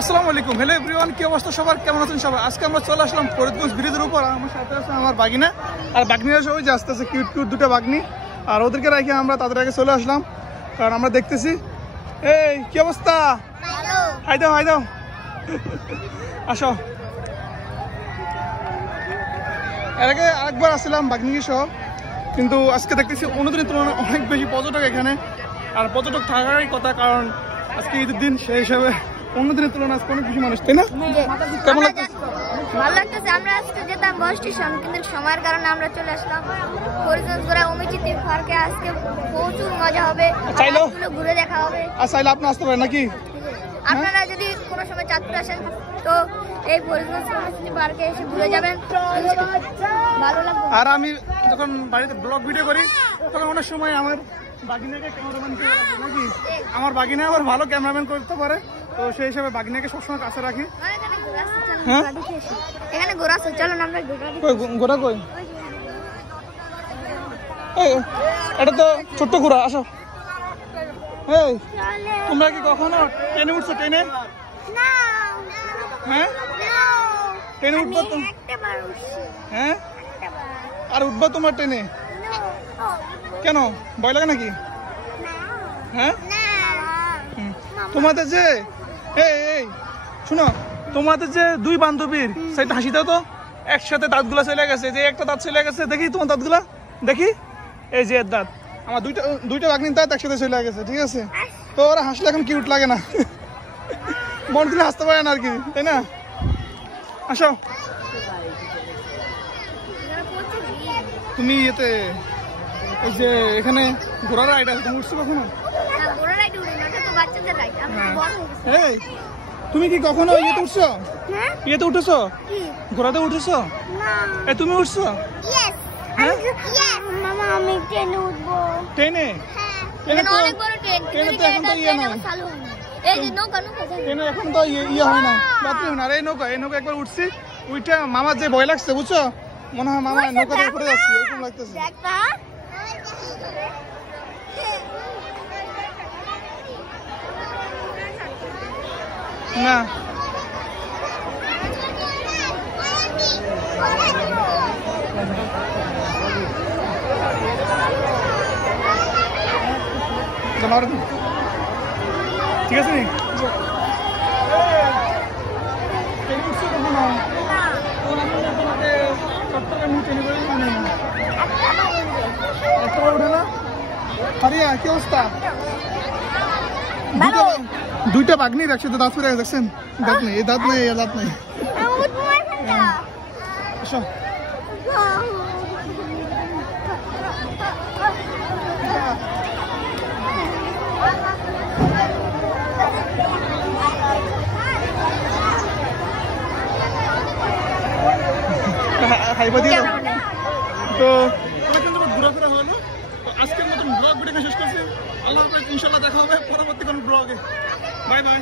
আসসালামু আলাইকুম, hello everyone, কি অবস্থা সবার, কেমন আছেন সবাই? আজকে আমরা চলে আসলাম ফরিদগঞ্জ ব্রিজের উপর। আমার সাথে আছে আমার বাগিনা, আর বাগনিরা সবাই যে আসতে আছে কিউট কিউট দুটো বাগনি, আর ওদেরকে রেখে আমরা তাদের আগে চলে আসলাম, কারণ আমরা দেখতেছি। এই কি অবস্থা? হাই দাও হাই দাও, আসো। এর আগে আরেকবার আসছিলাম বাগনিকে সহ, কিন্তু আজকে দেখতেছি অন্যদিনের তুলনায় অনেক বেশি পর্যটক এখানে, আর পর্যটক থাকারই কথা, কারণ আজকে ঈদের দিন, সেই হিসাবে অন্যদিনের তুলনায় আজকে অনেক বেশি মানুষ, তাই না? কেমন লাগতেছে? ভালো লাগতেছে। আমরা আজকে যেতাম বস স্টেশন, কিন্তু সময়ের কারণে আমরা চলে আসলাম ফরিদগঞ্জ অমিচিতি পার্কে। আজকে প্রচুর মজা হবে, চাইলো ঘুরে দেখা হবে। আর চাইলে আপনি আসতে পারেন নাকি? আপনারা যদি কোনো সময় চাঁদপুর আসেন তো এই ফরিদগঞ্জ অমিচিতি পার্কে এসে ঘুরে যাবেন, ভালো লাগবে। আর আমি যখন বাড়িতে ব্লগ ভিডিও করি তখন অনেক সময় আমার বাগিনাকে ক্যামেরাম্যান করে রাখি, নাকি আমার বাগিনা আবার ভালো ক্যামেরাম্যান করতে পারে, তো সেই হিসাবে বাগিনাকে সবসময় কাছে রাখি। হ্যাঁ, এখানে ঘোরা আছে, চলো আমরা ঘোরা কই? এটা তো ছোট্ট ঘোরা, আসো। এই তোমরা কি কখনো ট্রেনে উঠছো? ট্রেনে? হ্যাঁ, ট্রেনে উঠবো তো? হ্যাঁ, আর উঠবো তোমার ট্রেনে? কেন, ভয় লাগে নাকি? হ্যাঁ, তোমাদের যে এই শোনো, তোমাদের যে দুই বান্ধবীর সেটা হাসি দাও তো, একসাথে দাঁতগুলা চলে গেছে, যে একটা দাঁত চলে গেছে, দেখি তোমার দাঁতগুলা দেখি, এই যে দাঁত, আমার দুইটা বাগনির দাঁত একসাথে চলে গেছে, ঠিক আছে? তো ওরা হাসলে এখন কিউট লাগে না, মন খুলে হাসতে পারে না আর কি, তাই না? আসো। তুমি এতে এই যে এখানে ঘোড়ার রাইড আছে, তুমি উঠছো কখনো? এই তুমি কি কখনো ইয়েতে উঠছো? ইয়েতে উঠেছো? ঘোড়াতে উঠেছো? এই তুমি উঠছো? হ্যাঁ, মামা আমি ট্রেনে উঠবো। ট্রেনে? ট্রেনে তো অনেক বড় ট্রেন, ট্রেনে তো এখন তো ইয়ে নাই, এই যে নৌকা ট্রেনে এখন তো ইয়ে হয় না, যাত্রী হয় না। আর এই নৌকা একবার উঠছি, ওইটা মামার যে ভয় লাগছে, বুঝছো? মনে হয় মামা নৌকাতে উপরে যাচ্ছি, এরকম লাগতেছে। না ঠিক আছে, কি অবস্থা? দুইটা বাগনির একসাথে দাঁত ফিরে দেখছেন? দাঁত নেই, এই দাঁত নেই, এই দাঁত নেই। তো ঘোরাফেরা হলো, আজকের মতন ব্লগ ভিডিও শেষ করছি। আল্লাহ হাফেজ, ইনশাল্লাহ দেখা হবে পরবর্তী কোনো ব্লগে। Bye bye.